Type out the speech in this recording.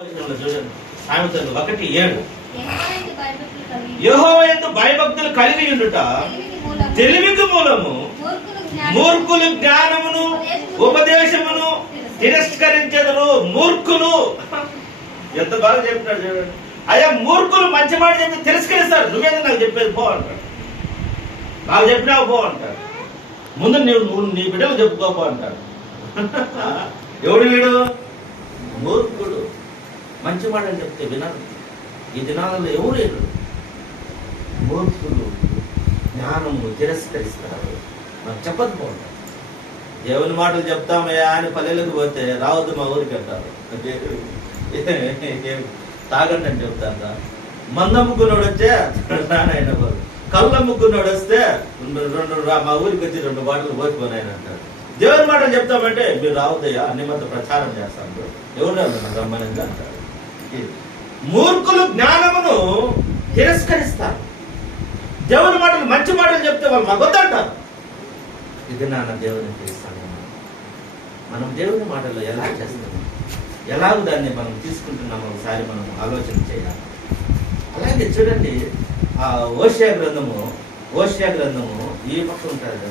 చూడండి సామెతలు 1:7 యెహోవా యందు భయభక్తులు కలిగి ఉండుట తెలివికి మూలము, మూర్ఖులు జ్ఞానమును ఉపదేశమును తిరస్కరించెదరు. మూర్ఖులు ఎంత బాగా చెప్తాడు చూడండి. అయ్యా మూర్ఖులు మంచి మాట చెప్పి తిరస్కరిస్తారు. నువ్వేదో నాకు చెప్పేది పో అంటాడు. నాకు చెప్పినావు పో అంటాడు. ముందు నువ్వు నీ బిడ్డలు చెప్పుకోపో అంటాడు. ఎవడు వీడు? మూర్ఖుడు. మంచి మాటలు చెప్తే వినరు. ఈ దినాలలో ఎవరు లేరు. మూర్ఖులు జ్ఞానము తిరస్కరిస్తారు. నాకు చెప్పకపోతారు. దేవుని మాటలు చెప్తామయ్యా అని పల్లెలకు పోతే రావద్దు మా ఊరికి అంటారు. తాగండి అని చెప్తారా? మంద ముగ్గునోడు వచ్చే రానైనా కళ్ళ ముగ్గునోడు వస్తే రెండు మా ఊరికి వచ్చి 2 బాటలు పోసిపోయినాయని అంటారు. దేవుని మాటలు చెప్తామంటే మీరు రావద్దయ్యా అన్ని మధ్య ప్రచారం చేస్తాను. ఎవరు రమ్మని అంటారు. మూర్ఖులు జ్ఞానమును తిరస్కరిస్తారు. దేవుని మాటలు మంచి మాటలు చెప్తే వాళ్ళు మగొద్దంటారు. ఇది నాన్న దేవుని తెలుస్తాను. మనం దేవుని మాటలు ఎలా చేస్తాము, ఎలాగ దాన్ని మనం తీసుకుంటున్నామో ఒకసారి మనం ఆలోచన చేయాలి. అలాగే చూడండి, ఓషియా గ్రంథము ఈ పక్షం ఉంటుంది.